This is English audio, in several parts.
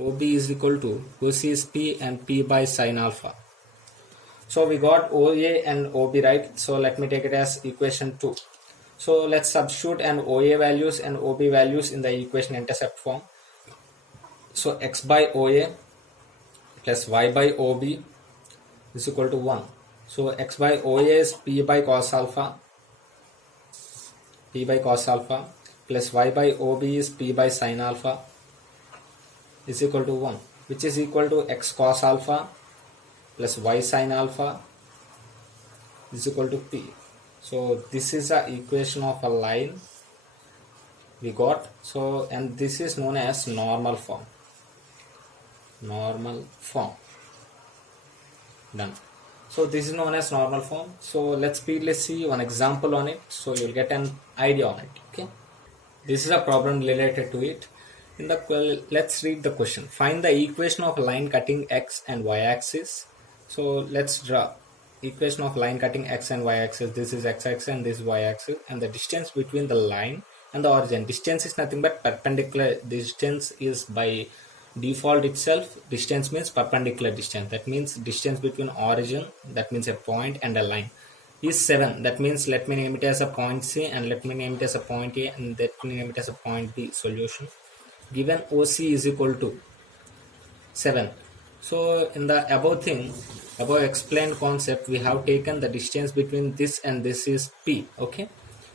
OB is equal to OC is P and P by sine alpha. So we got OA and OB, right? So let me take it as equation 2. So let's substitute an OA values and OB values in the equation intercept form. So x by OA plus y by OB is equal to 1. So x by OA is P by cos alpha plus y by OB is P by sine alpha is equal to 1, which is equal to x cos alpha plus y sine alpha is equal to P. So this is the equation of a line we got. So, and this is known as normal form. Done. So this is known as normal form. So let's see one example on it, so you'll get an idea on it. Okay, this is a problem related to it. Let's read the question. Find the equation of line cutting x and y axis. So let's draw equation of line cutting x and y axis. This is x axis and this is y axis, and the distance between the line and the origin. Distance is nothing but perpendicular. Distance is by default itself. Distance means perpendicular distance. That means distance between origin, that means a point, and a line is 7. That means let me name it as a point C and let me name it as a point A and let me name it as a point B. Solution. Given OC is equal to 7. So in the above explained concept, we have taken the distance between this and this is P. Okay,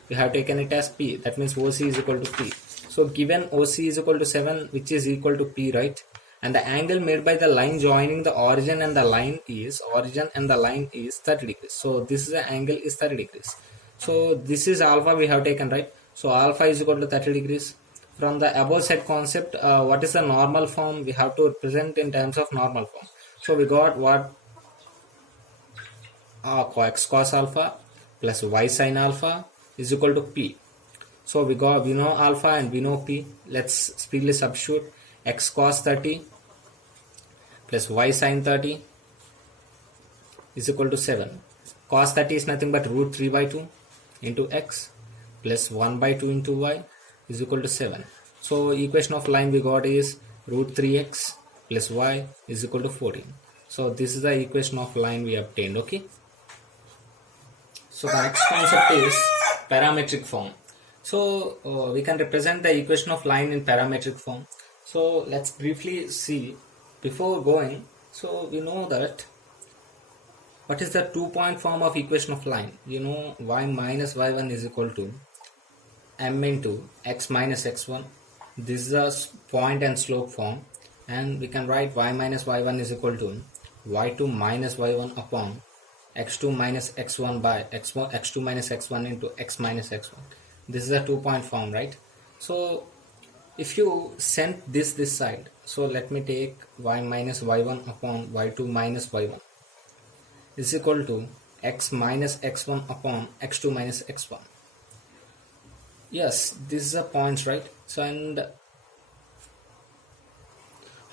we have taken it as P. That means OC is equal to P. So given OC is equal to 7, which is equal to P, right? And the angle made by the line joining the origin and the line is 30 degrees. So this is the angle is 30 degrees. So this is alpha we have taken, right? So alpha is equal to 30 degrees. From the above said concept, what is the normal form? We have to represent in terms of normal form. So we got what? X cos alpha plus y sin alpha is equal to P. So we know alpha and we know P. Let's speedily substitute. X cos 30 plus y sin 30 is equal to 7. Cos 30 is nothing but root 3 by 2 into x plus 1 by 2 into y is equal to 7. So equation of line we got is root 3x plus y is equal to 14. So this is the equation of line we obtained. Okay. So the next concept is parametric form. So we can represent the equation of line in parametric form. So let's briefly see before going. So we know that what is the 2-point form of equation of line? You know, y minus y1 is equal to m into x minus x1. This is the point and slope form, and we can write y minus y1 is equal to y2 minus y1 upon x2 minus x1 by x2 minus x1 into x minus x1. This is a 2-point form, right? So if you send this side, so let me take y minus y1 upon y2 minus y1 is equal to x minus x1 upon x2 minus x1. Yes, this is a points, right? So, and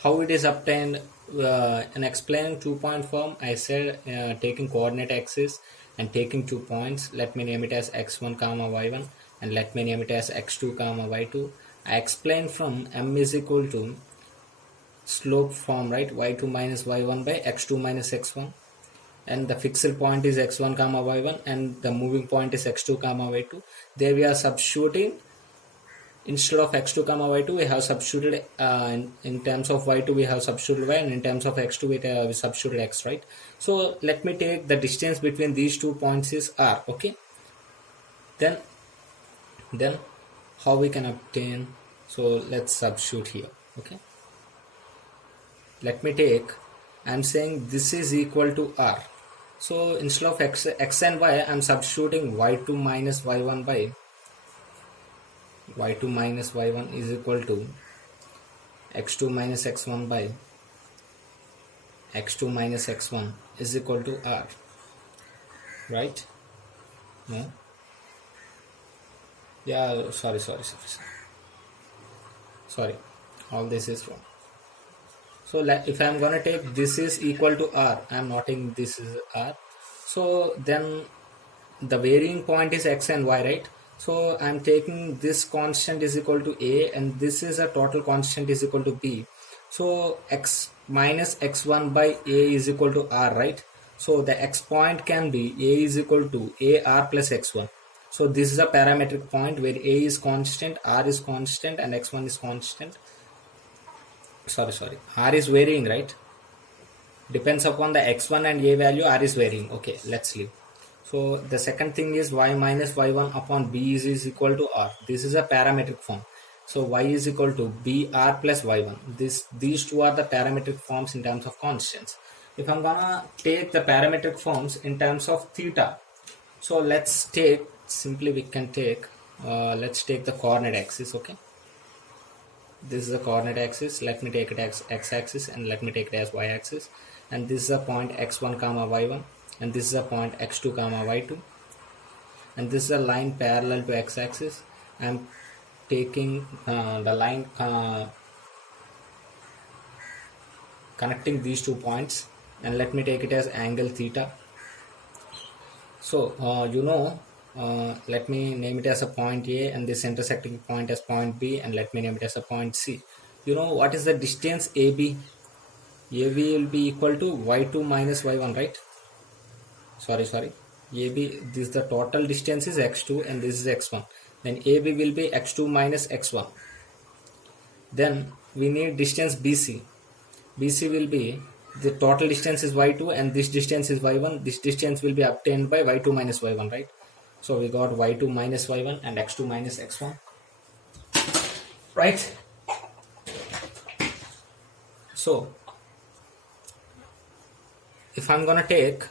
how it is obtained in explaining 2-point form, I said taking coordinate axis and taking 2 points. Let me name it as x1 comma y1 and let me name it as x2 comma y2. I explained from m is equal to slope form, right? y2 minus y1 by x2 minus x1, and the fixed point is x1 comma y1 and the moving point is x2 comma y2. There we are substituting, instead of x2 comma y2 we have substituted in terms of y2 we have substituted y, and in terms of x2 we substituted x, right? So let me take the distance between these 2 points is r. Okay, then how we can obtain? So let's substitute here. Okay, let me take, I'm saying this is equal to r. So instead of x and y, I'm substituting y2 minus y1 by y2 minus y1 is equal to x2 minus x1 by x2 minus x1 is equal to r, right? No? Yeah, sorry, all this is wrong. So if I am going to take this is equal to r, I am not taking this is r. So then the varying point is x and y, right? So I am taking this constant is equal to a and this is a total constant is equal to b. So x minus x1 by a is equal to r, right? So the x point can be a is equal to a r plus x1. So this is a parametric point where a is constant, r is constant, and x1 is constant. Sorry, r is varying, right? Depends upon the x1 and a value, r is varying. Okay, let's leave. So the second thing is y minus y1 upon b is equal to r. This is a parametric form. So y is equal to br plus y1. These two are the parametric forms in terms of constants. If I'm gonna take the parametric forms in terms of theta, so let's take, simply we can take, let's take the coordinate axis. Okay, this is the coordinate axis. Let me take it as x-axis, and let me take it as y-axis, and this is a point x1 comma y1, and this is a point x2 comma y2, and this is a line parallel to x-axis. I'm taking the line connecting these 2 points, and let me take it as angle theta. So let me name it as a point A, and this intersecting point as point B, and let me name it as a point C. You know what is the distance AB? AB will be equal to y2 minus y1, right? Sorry, AB, this the total distance is x2 and this is x1. Then AB will be x2 minus x1. Then we need distance BC. BC will be, the total distance is y2 and this distance is y1. This distance will be obtained by y2 minus y1, right? So we got y2 minus y1 and x2 minus x1, right? So if I'm gonna take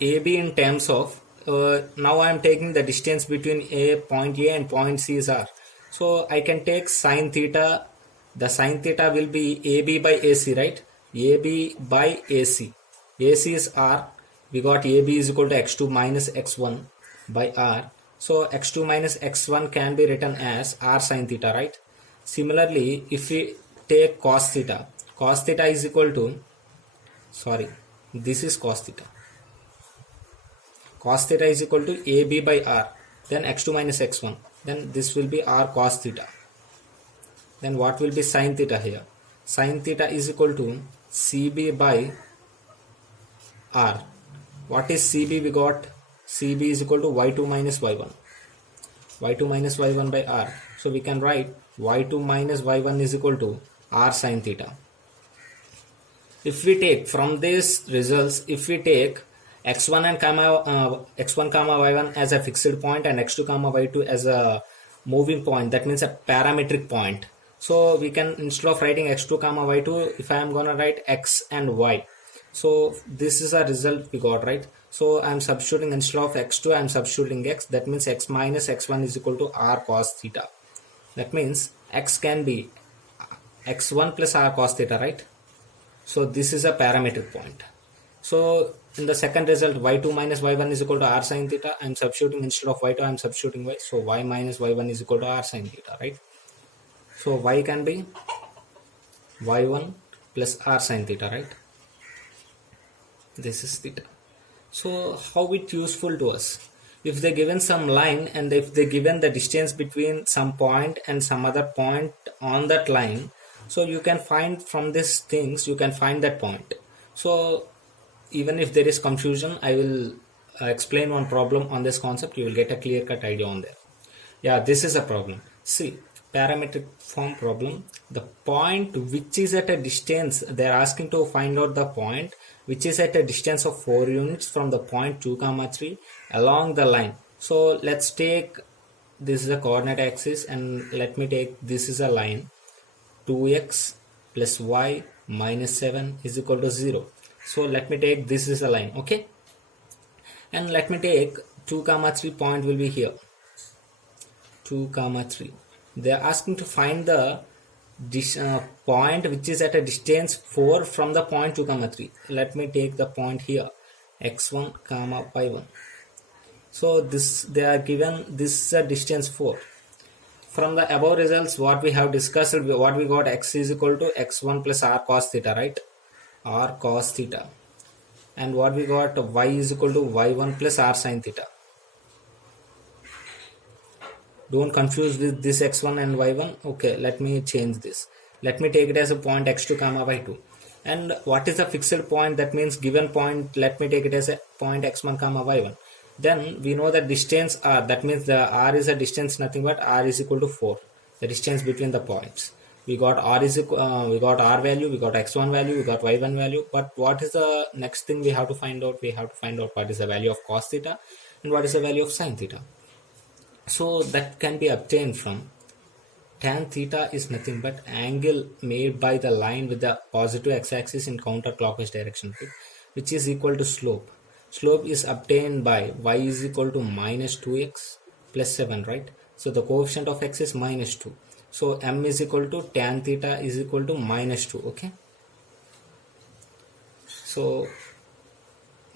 AB in terms of, now I am taking the distance between point A and point C is r. So I can take sine theta. The sine theta will be AB by AC, right? AB by AC. AC is r. We got AB is equal to x2 minus x1 by r. So x2 minus x1 can be written as r sine theta, right? Similarly, if we take cos theta is equal to, this is cos theta. Cos theta is equal to AB by r, then x2 minus x1, then this will be r cos theta. Then what will be sin theta here? Sin theta is equal to CB by r. What is CB? We got CB is equal to y2 minus y1. y2 minus y1 by r. So we can write y2 minus y1 is equal to r sin theta. If we take from these results, if we take x1 and x1 comma y1 as a fixed point and x2 comma y2 as a moving point, that means a parametric point. So we can, instead of writing x2 comma y2, if I am gonna write x and y, so this is a result we got, right? So I am substituting, instead of x2 I am substituting x. That means x minus x1 is equal to r cos theta. That means x can be x1 plus r cos theta, right? So this is a parametric point. So in the second result, y2 minus y1 is equal to r sin theta. I am substituting, instead of y2 I am substituting y. So y minus y1 is equal to r sin theta, right? So y can be y1 plus r sin theta, right? This is theta. So how it useful to us? If they given some line and if they given the distance between some point and some other point on that line, so you can find from these things, you can find that point. So even if there is confusion, I will explain one problem on this concept. You will get a clear-cut idea on there. Yeah, this is a problem. See, parametric form problem. The point which is at a distance, they are asking to find out the point which is at a distance of 4 units from the point 2 comma 3 along the line. So let's take, this is a coordinate axis, and let me take, this is a line 2x plus y minus 7 is equal to 0. So let me take, this is a line, okay, and let me take 2 comma 3 point will be here, 2 comma 3. They are asking to find the point which is at a distance 4 from the point 2 comma 3. Let me take the point here, x1 comma y1. So this, they are given, this is a distance 4. From the above results, what we have discussed, what we got, x is equal to x1 plus r cos theta, right? R cos theta. And what we got, y is equal to y1 plus r sin theta. Don't confuse with this x1 and y1. Okay, let me change this. Let me take it as a point x2 comma y2. And what is the fixed point? That means given point, let me take it as a point x1 comma y1. Then we know that distance r, that means the r is a distance nothing but r is equal to 4, the distance between the points. We got r is equal, we got r value, we got x1 value, we got y1 value. But what is the next thing we have to find out? We have to find out what is the value of cos theta and what is the value of sin theta. So that can be obtained from tan theta is nothing but angle made by the line with the positive x-axis in counterclockwise direction, which is equal to slope. Slope is obtained by y is equal to minus 2x plus 7, right? So the coefficient of x is minus 2. So m is equal to tan theta is equal to minus 2, okay? So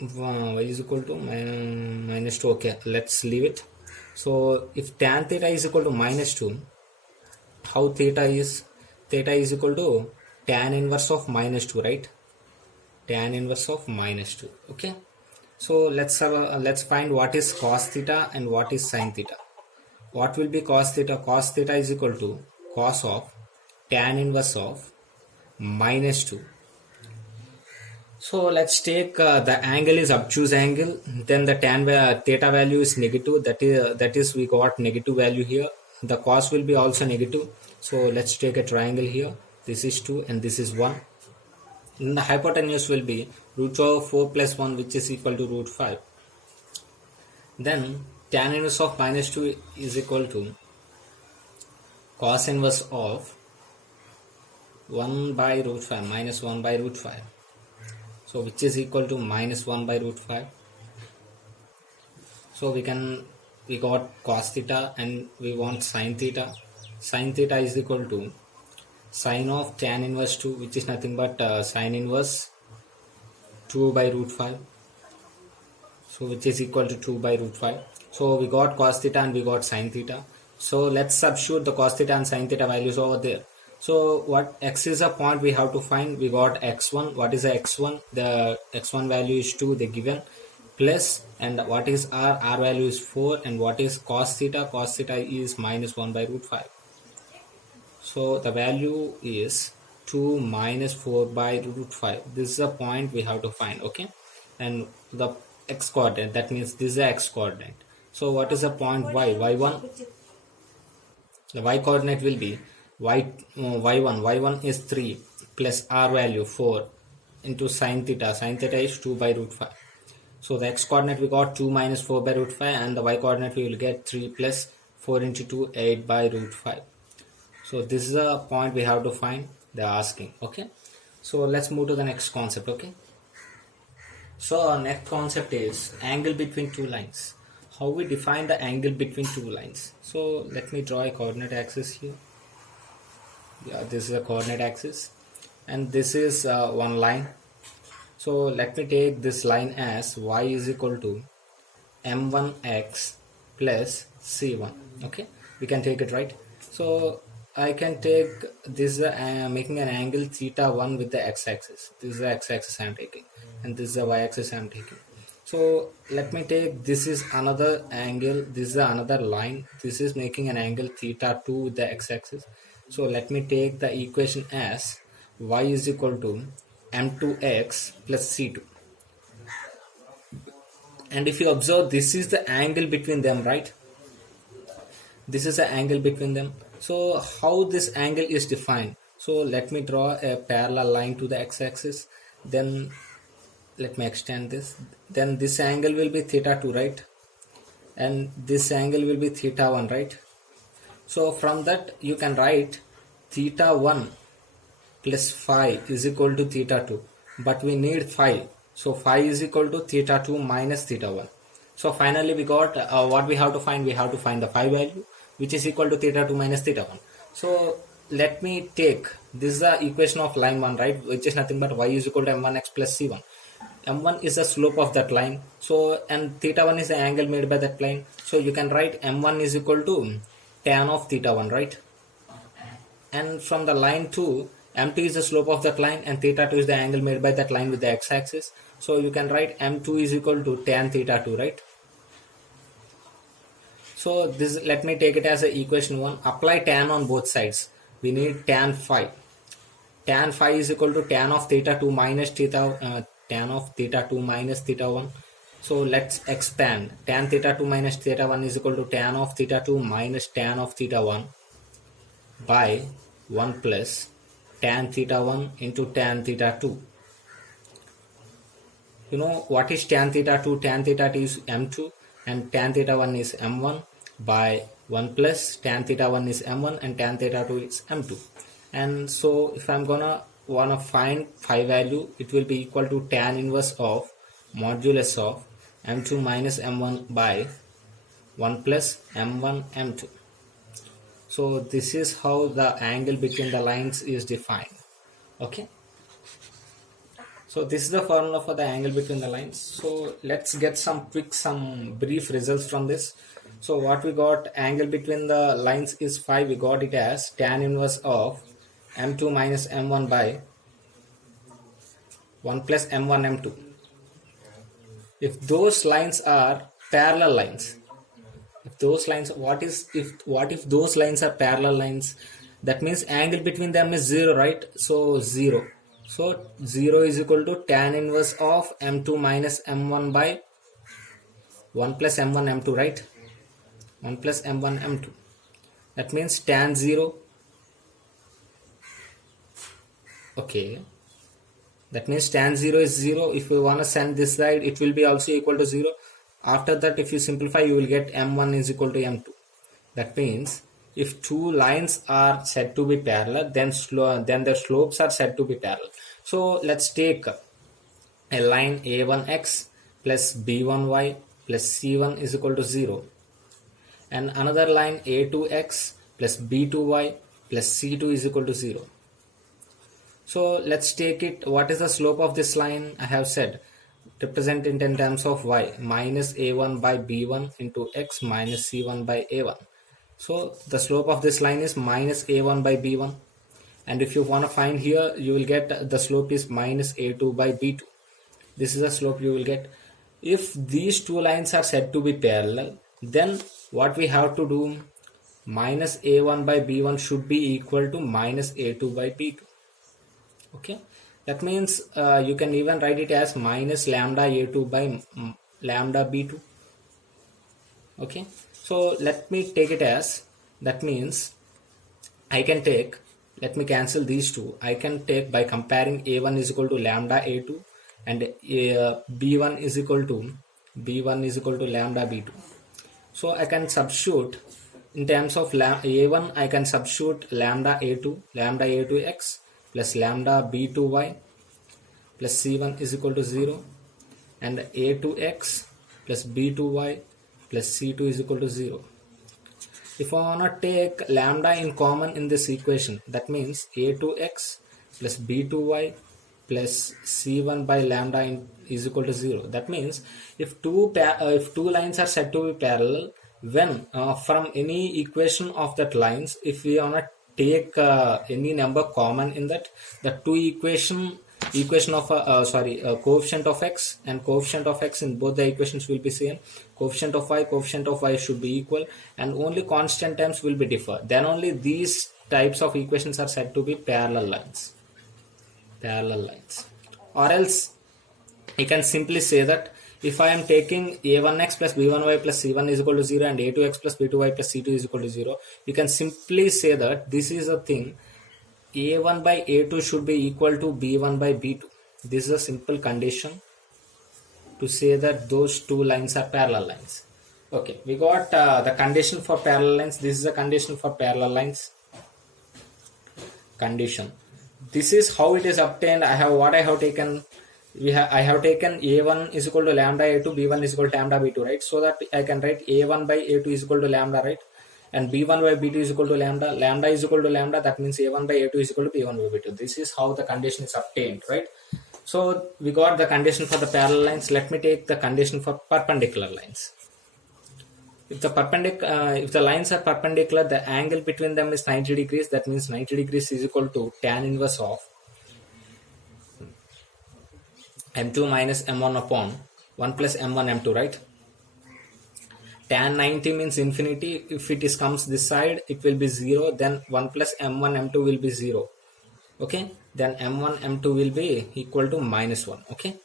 y is equal to minus 2, okay, let's leave it. So if tan theta is equal to minus 2, how theta is equal to tan inverse of minus 2, right? Tan inverse of minus 2, okay? So let's find what is cos theta and what is sin theta. What will be cos theta? Cos theta is equal to cos of tan inverse of minus 2. So let's take the angle is obtuse angle, then the tan theta value is negative, that is we got negative value here. The cos will be also negative. So let's take a triangle here. This is 2 and this is 1. And the hypotenuse will be root of 4 plus 1, which is equal to root 5. Then tan inverse of minus 2 is equal to cos inverse of 1 by root 5 minus 1 by root 5. So which is equal to minus 1 by root 5. So we got cos theta and we want sin theta. Sin theta is equal to sine of tan inverse 2, which is nothing but sine inverse 2 by root 5. So which is equal to 2 by root 5. So we got cos theta and we got sin theta. So let's substitute the cos theta and sin theta values over there. So what x is a point we have to find. We got x1. What is the x1? The x1 value is 2, the given, plus, and what is r? R value is 4, and what is cos theta? Cos theta is minus 1 by root 5. So the value is 2 minus 4 by root 5. This is a point we have to find, okay? And the x coordinate, that means this is the x coordinate. So what is the point y? Y1. The y coordinate will be y1 is 3 plus r value 4 into sin theta. Sin theta is 2 by root 5. So the x coordinate we got 2 minus 4 by root 5, and the y coordinate we will get 3 plus 4 into 2, 8 by root 5. So this is a point we have to find, they are asking, okay? So let's move to the next concept, okay? So our next concept is angle between two lines. How we define the angle between two lines? So let me draw a coordinate axis here. Yeah, this is a coordinate axis and this is one line. So let me take this line as y is equal to m1x plus c1, okay? We can take it, right? So I can take this making an angle theta 1 with the x-axis. This is the x-axis I am taking and this is the y-axis I am taking. So let me take, this is another angle, this is another line, this is making an angle theta 2 with the x-axis. So let me take the equation as y is equal to m2x plus c2. And if you observe, this is the angle between them, right? This is the angle between them. So how this angle is defined? So let me draw a parallel line to the x-axis. Then let me extend this. Then this angle will be theta 2, right? And this angle will be theta 1, right? So from that you can write theta 1 plus phi is equal to theta 2. But we need phi. So phi is equal to theta 2 minus theta 1. So finally we got what we have to find. We have to find the phi value, which is equal to theta 2 minus theta 1. So let me take, this is the equation of line 1, right? Which is nothing but y is equal to m1x plus c1. m1 is the slope of that line. So, and theta 1 is the angle made by that line. So you can write m1 is equal to tan of theta 1, right? And from the line 2, m2 is the slope of that line and theta 2 is the angle made by that line with the x-axis. So you can write m2 is equal to tan theta 2, right? So this, let me take it as a equation 1. Apply tan on both sides. We need tan phi. tan phi is equal to tan of theta 2 minus tan of theta 2 minus theta 1. So let's expand. Tan theta 2 minus theta 1 is equal to tan of theta 2 minus tan of theta 1 by 1 plus tan theta 1 into tan theta 2. You know what is tan theta 2? Tan theta 2 is m2 and tan theta 1 is m1 by 1 plus tan theta 1 is m1 and tan theta 2 is m2. And so if I'm wanna find phi value, it will be equal to tan inverse of modulus of m2 minus m1 by 1 plus m1 m2. So this is how the angle between the lines is defined. Okay, so this is the formula for the angle between the lines. So let's get some brief results from this. So what we got, angle between the lines is phi. We got it as tan inverse of m2 minus m1 by 1 plus m1 m2. If those lines are parallel lines, if those lines, what if those lines are parallel lines? That means angle between them is 0, right? So 0. So 0 is equal to tan inverse of m2 minus m1 by 1 plus m1 m2, right? 1 plus m1 m2. That means tan 0. Okay. That means tan 0 is 0. If you want to send this side, it will be also equal to 0. After that, if you simplify, you will get m1 is equal to m2. That means if two lines are said to be parallel, then the slopes are said to be parallel. So let's take a line a1x plus b1y plus c1 is equal to 0, and another line a2x plus b2y plus c2 is equal to 0. So let's take it. What is the slope of this line? I have said represent it in terms of y, minus a1 by b1 into x minus c1 by a1. So the slope of this line is minus a1 by b1, and if you want to find here, you will get the slope is minus a2 by b2. This is the slope you will get. If these two lines are said to be parallel, then what we have to do, minus a1 by b1 should be equal to minus a2 by b2. Okay, that means you can even write it as minus lambda a2 by lambda b2. Okay, so let me take it as, that means I can take, let me cancel these two. I can take by comparing a1 is equal to lambda a2 and b1 is equal to lambda b2. So I can substitute in terms of a1, I can substitute lambda a2x plus lambda b2y plus c1 is equal to 0, and a2x plus b2y plus c2 is equal to 0. If I want to take lambda in common in this equation, that means a2x plus b2y plus c1 by lambda is equal to 0. That means if two lines are said to be parallel, when from any equation of that lines, if we want to take any number common in that, the two equation of coefficient of x and coefficient of x in both the equations will be same. Coefficient of y should be equal, and only constant terms will be differ. Then only these types of equations are said to be parallel lines. Or else you can simply say that if I am taking a1x plus b1y plus c1 is equal to 0 and a2x plus b2y plus c2 is equal to 0, you can simply say that this is a thing, a1 by a2 should be equal to b1 by b2. This is a simple condition to say that those two lines are parallel lines. Okay, we got the condition for parallel lines. This is a condition for parallel lines. Condition. This is how it is obtained. I have taken a1 is equal to lambda a2, b1 is equal to lambda b2, right? So that I can write a1 by a2 is equal to lambda, right? And b1 by b2 is equal to lambda. Lambda is equal to lambda. That means a1 by a2 is equal to b1 by b2. This is how the condition is obtained, right? So we got the condition for the parallel lines. Let me take the condition for perpendicular lines. If the lines are perpendicular, the angle between them is 90 degrees. That means 90 degrees is equal to tan inverse of m2 minus m1 upon 1 plus m1 m2, right? Tan 90 means infinity. If it comes this side, it will be 0. Then 1 plus m1 m2 will be 0. Okay, then m1 m2 will be equal to minus 1. Okay,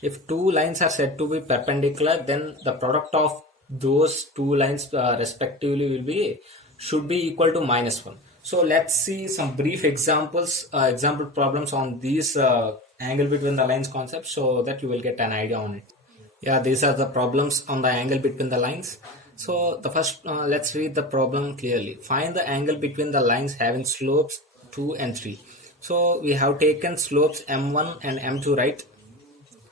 if two lines are said to be perpendicular, then the product of those two lines respectively will be should be equal to minus 1. So let's see some brief example problems on these angle between the lines concept, so that you will get an idea on it. Yeah, these are the problems on the angle between the lines. So the first, let's read the problem clearly. Find the angle between the lines having slopes 2 and 3. So we have taken slopes m1 and m2, right?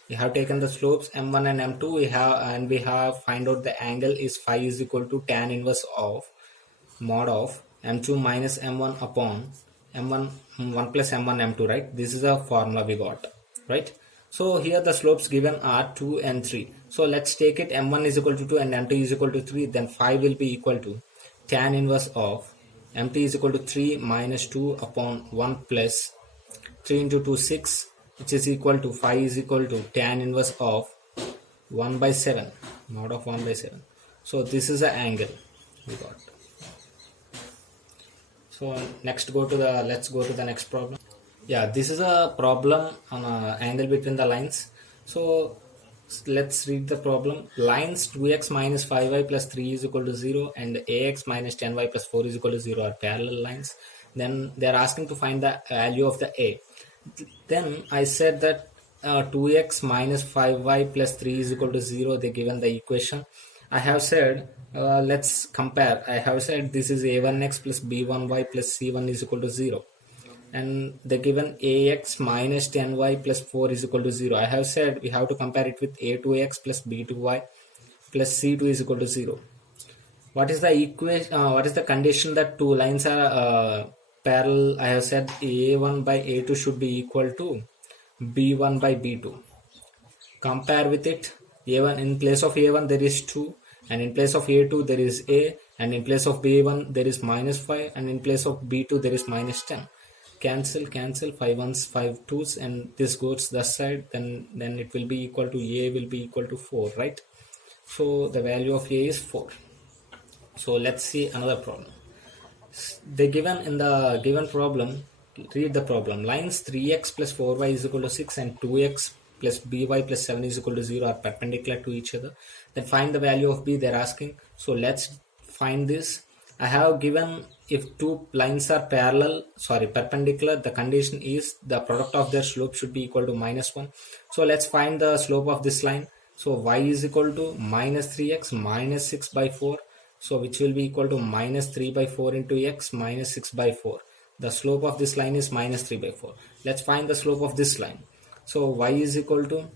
We have taken the slopes m1 and m2. We have find out the angle is phi is equal to tan inverse of mod of m2 minus m1 upon m1 1 plus m1 m2, right? This is a formula we got, right? So here the slopes given are 2 and 3. So let's take it m1 is equal to 2 and m2 is equal to 3. Then phi will be equal to tan inverse of m2 is equal to 3 minus 2 upon 1 plus 3 into 2 6, which is equal to phi is equal to tan inverse of 1 by 7 mod of 1 by 7. So this is the angle we got. So let's go to the next problem. Yeah, this is a problem on an angle between the lines. So let's read the problem. Lines 2x minus 5y plus 3 is equal to 0 and ax minus 10y plus 4 is equal to 0 are parallel lines. Then they are asking to find the value of the a. Then I said that 2x minus 5y plus 3 is equal to 0. They given the equation. I have said let's compare. I have said this is a1x plus b1y plus c1 is equal to 0. And they given ax minus 10y plus 4 is equal to 0. I have said we have to compare it with a2x plus b2y plus c2 is equal to 0. What is the equation? What is the condition that two lines are parallel? I have said a1 by a2 should be equal to b1 by b2. Compare with it. A1 in place of a1 there is 2, and in place of a2 there is a, and in place of b1 there is minus 5, and in place of b2 there is minus 10. Cancel 5 1s 5 2s, and this goes this side, then it will be equal to a will be equal to 4, right? So the value of a is 4. So let's see another problem. They given in the given problem, read the problem. Lines 3x plus 4y is equal to 6 and 2x plus by plus 7 is equal to 0 are perpendicular to each other. Then find the value of b, they're asking. So let's find this. I have given if two lines are perpendicular, the condition is the product of their slope should be equal to minus 1. So let's find the slope of this line. So y is equal to minus 3x minus 6 by 4. So which will be equal to minus 3 by 4 into x minus 6 by 4. The slope of this line is minus 3 by 4. Let's find the slope of this line. So y is equal to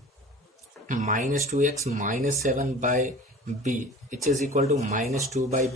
minus 2x minus 7 by b, which is equal to minus 2 by b